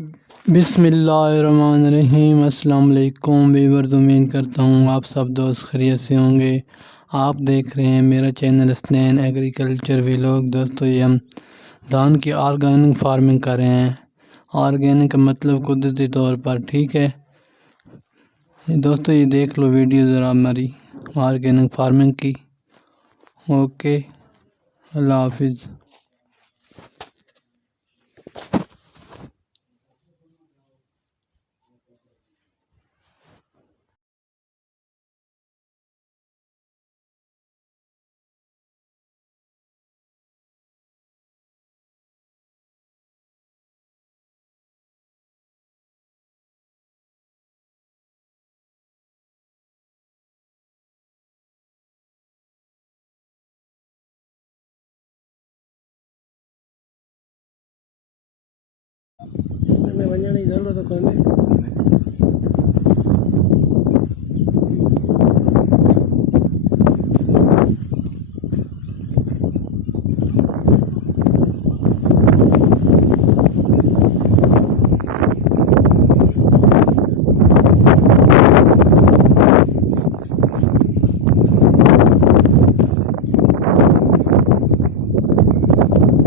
बिस्मिल्लाहिर्रहमानिर्रहीम। अस्सलाम वालेकुम व्यूअर्स, उम्मीद करता हूँ आप सब दोस्त खैरियत से होंगे। आप देख रहे हैं मेरा चैनल स्नैन एग्रीकल्चर व्लॉग। दोस्तों, ये हम धान की ऑर्गेनिक फार्मिंग कर रहे हैं। ऑर्गेनिक का मतलब कुदरती तौर पर, ठीक है दोस्तों। ये देख लो वीडियो ज़रा हमारी ऑर्गेनिक फार्मिंग की। ओके, अल्लाह हाफिज़। वञण जी ज़रूरत कोन्हे।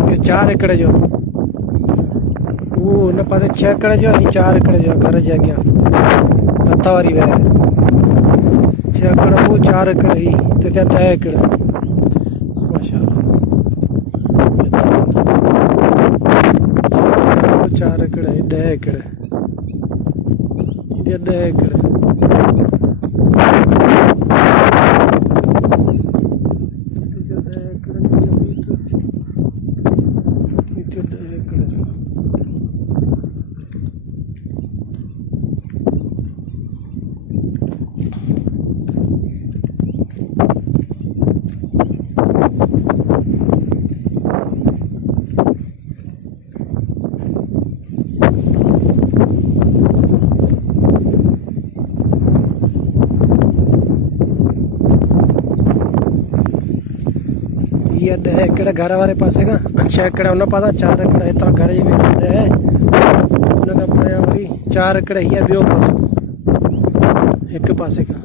ये 4 एकड़ जो उन पासे 6 एकड़ जो 4 एकड़ जो घर जे अॻियां हथ वारी वैर 6 एकड़ हू 4 एकड़ ही त 10 एकड़ माशाअल्लाह। 4 एकड़ 10 एकड़ 10 एकड़ ये 10 एकड़ घर वाले पासे का 6 एकड़ उन पासा 4 एकड़ हितां घर जे में 10 उन खां पोयां वरी 4 एकड़ हीअं ॿियो पासो हिक पासे खां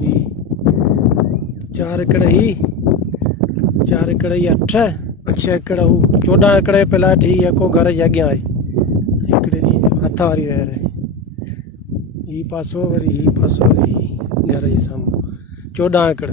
ही 4 एकड़ ही 4 एकड़ ही 8 6 एकड़ हू 14 एकड़ प्लाट ही को घर जे अॻियां आहे। हिकिड़े ॾींहुं हथ वारी वैर आहे। ही पासो वरी ही पासो वरी घर जे साम्हूं 14 एकड़।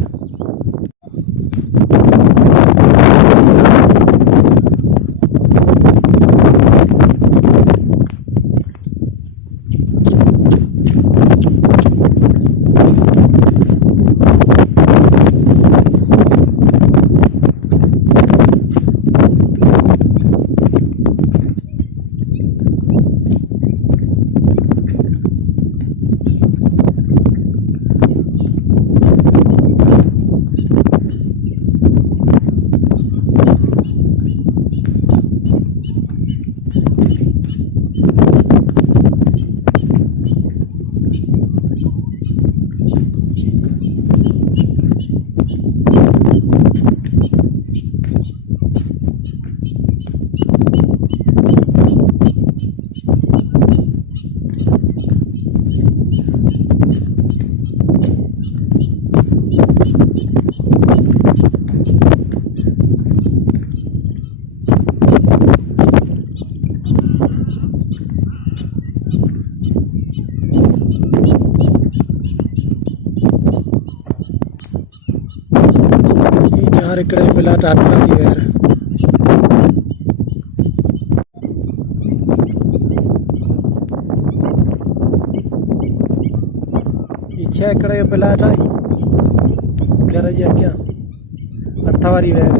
एकड़ प्लाट हथ वाली वैर ये 6 एकड़ जो प्लाट आहे घर जे अॻियां हथ वारी वैर।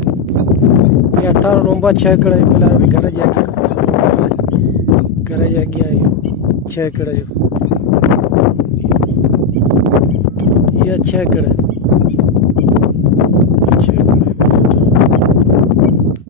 ये हथ वारो रोंबा 6 एकड़ जो प्लाट भी घर जे अॻियां इहो 6 एकड़ जो ये 6 एकड़